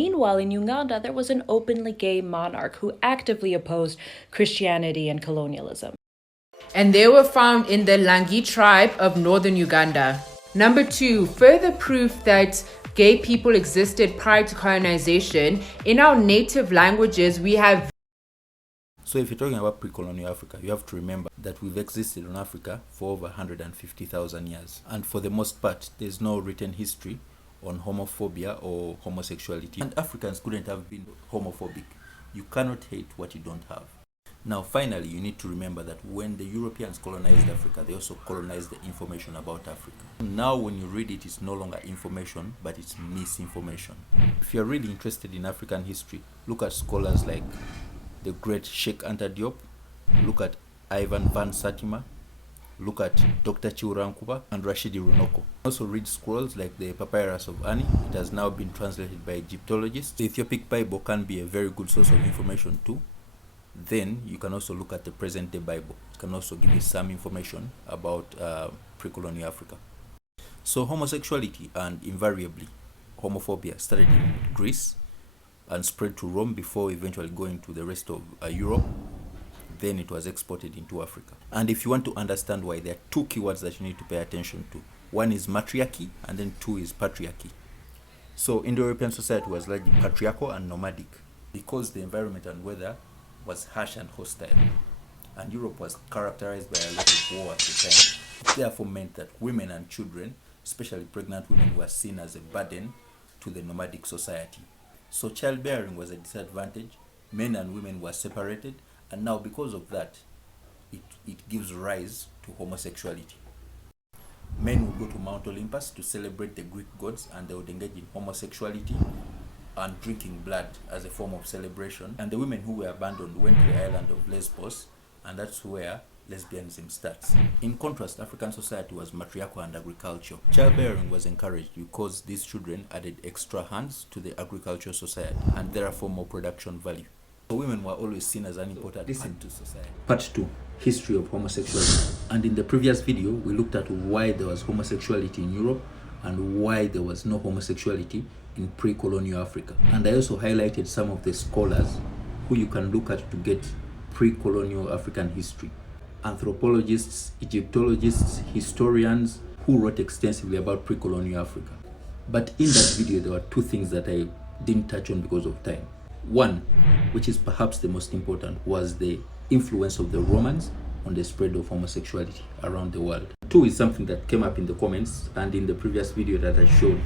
Meanwhile, in Uganda, there was an openly gay monarch who actively opposed Christianity and colonialism. And they were found in the Langi tribe of northern Uganda. Number 2, further proof that gay people existed prior to colonization. In our native languages, we have. So if you're talking about pre-colonial Africa, you have to remember that we've existed in Africa for over 150,000 years. And for the most part, there's no written history on homophobia or homosexuality. And Africans couldn't have been homophobic. You cannot hate what you don't have. Now, finally, you need to remember that when the Europeans colonized Africa, they also colonized the information about Africa. Now, when you read it, it's no longer information, but it's misinformation. If you're really interested in African history, look at scholars like the great Chiekh Anta Diop, look at Ivan van Sertima, look at Dr. Nkuba and Rashidi Runoko. Also read scrolls like the Papyrus of Ani. It has now been translated by Egyptologists. The Ethiopic Bible can be a very good source of information too. Then you can also look at the present day Bible. It can also give you some information about pre-colonial Africa. So homosexuality and invariably homophobia started in Greece and spread to Rome before eventually going to the rest of Europe. Then it was exported into Africa. And if you want to understand why, there are two keywords that you need to pay attention to. One is matriarchy and then two is patriarchy. So Indo-European society was largely patriarchal and nomadic because the environment and weather was harsh and hostile, and Europe was characterized by a lot of war at the time. It therefore meant that women and children, especially pregnant women, were seen as a burden to the nomadic society. So childbearing was a disadvantage, men and women were separated, and now because of that, it gives rise to homosexuality. Men would go to Mount Olympus to celebrate the Greek gods, and they would engage in homosexuality and drinking blood as a form of celebration. And the women who were abandoned went to the island of Lesbos, and that's where lesbianism starts. In contrast, African society was matriarchal and agricultural. Childbearing was encouraged because these children added extra hands to the agricultural society and therefore more production value. So women were always seen as an important part to society. Part 2, history of homosexuality. And in the previous video, we looked at why there was homosexuality in Europe and why there was no homosexuality in pre-colonial Africa. And I also highlighted some of the scholars who you can look at to get pre-colonial African history. Anthropologists, Egyptologists, historians who wrote extensively about pre-colonial Africa. But in that video, there were two things that I didn't touch on because of time. One, which is perhaps the most important, was the influence of the Romans on the spread of homosexuality around the world. Two is something that came up in the comments and in the previous video that I showed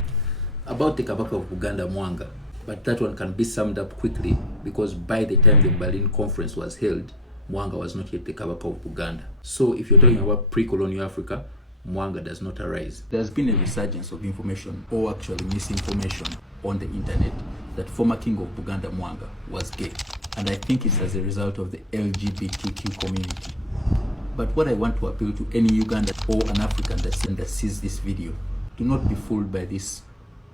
about the Kabaka of Buganda, Mwanga. But that one can be summed up quickly because by the time the Berlin conference was held, Mwanga was not yet the Kabaka of Buganda. So if you're talking about pre-colonial Africa, Mwanga does not arise. There's been a resurgence of information, or actually misinformation, on the internet that former king of Buganda, Mwanga, was gay. And I think it's as a result of the LGBTQ community. But what I want to appeal to any Ugandan or an African that sees this video, do not be fooled by this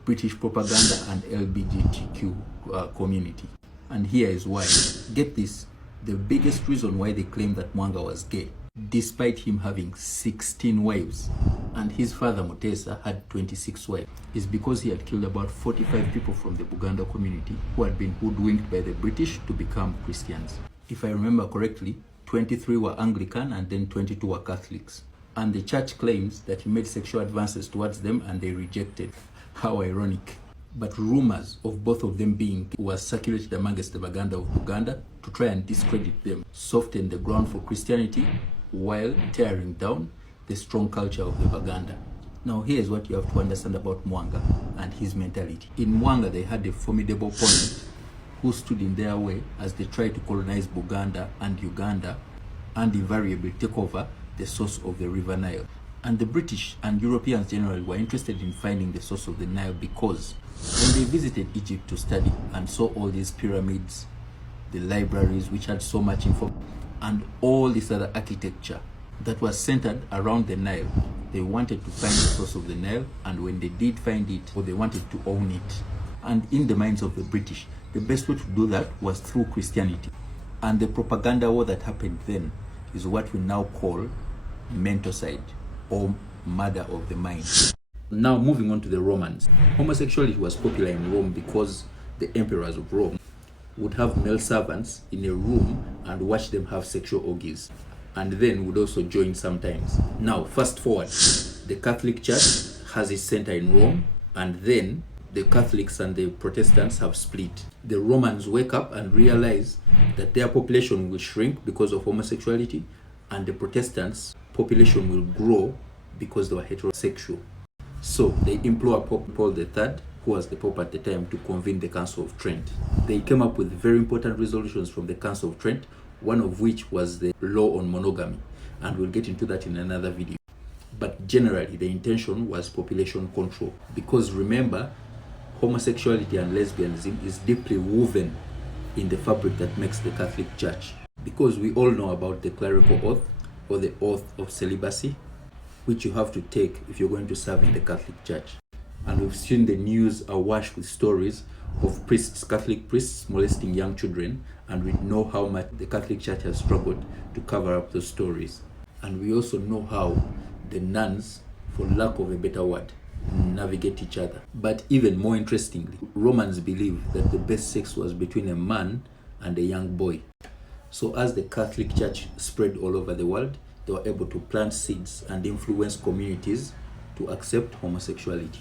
British propaganda and LGBTQ community. And here is why. Get this, the biggest reason why they claim that Mwanga was gay, despite him having 16 wives, and his father Mutesa had 26 wives, is because he had killed about 45 people from the Buganda community who had been hoodwinked by the British to become Christians. If I remember correctly, 23 were Anglican and then 22 were Catholics. And the church claims that he made sexual advances towards them and they rejected. How ironic. But rumors of both of them being gay were circulated amongst the Baganda of Buganda to try and discredit them, soften the ground for Christianity while tearing down the strong culture of the Baganda. Now here's what you have to understand about Mwanga and his mentality. In Mwanga, they had a formidable opponent who stood in their way as they tried to colonize Buganda and Uganda and invariably take over the source of the River Nile. And the British and Europeans generally were interested in finding the source of the Nile because when they visited Egypt to study and saw all these pyramids, the libraries which had so much information, and all this other architecture that was centered around the Nile, they wanted to find the source of the Nile, and when they did find it, or they wanted to own it. And in the minds of the British, the best way to do that was through Christianity. And the propaganda war that happened then is what we now call menticide, or murder of the mind. Now moving on to the Romans. Homosexuality was popular in Rome because the emperors of Rome, would have male servants in a room and watch them have sexual orgies, and then would also join sometimes. Now, fast forward, the Catholic Church has its center in Rome, and then the Catholics and the Protestants have split. The Romans wake up and realize that their population will shrink because of homosexuality, and the Protestants' population will grow because they were heterosexual. So they implore Pope Paul III, who was the Pope at the time, to convene the Council of Trent. They came up with very important resolutions from the Council of Trent, one of which was the law on monogamy, and we'll get into that in another video. But generally, the intention was population control, because remember, homosexuality and lesbianism is deeply woven in the fabric that makes the Catholic Church. Because we all know about the clerical oath, or the oath of celibacy, which you have to take if you're going to serve in the Catholic Church. And we've seen the news awash with stories of priests, Catholic priests, molesting young children, and we know how much the Catholic Church has struggled to cover up those stories. And we also know how the nuns, for lack of a better word, navigate each other. But even more interestingly, Romans believed that the best sex was between a man and a young boy. So as the Catholic Church spread all over the world, they were able to plant seeds and influence communities to accept homosexuality.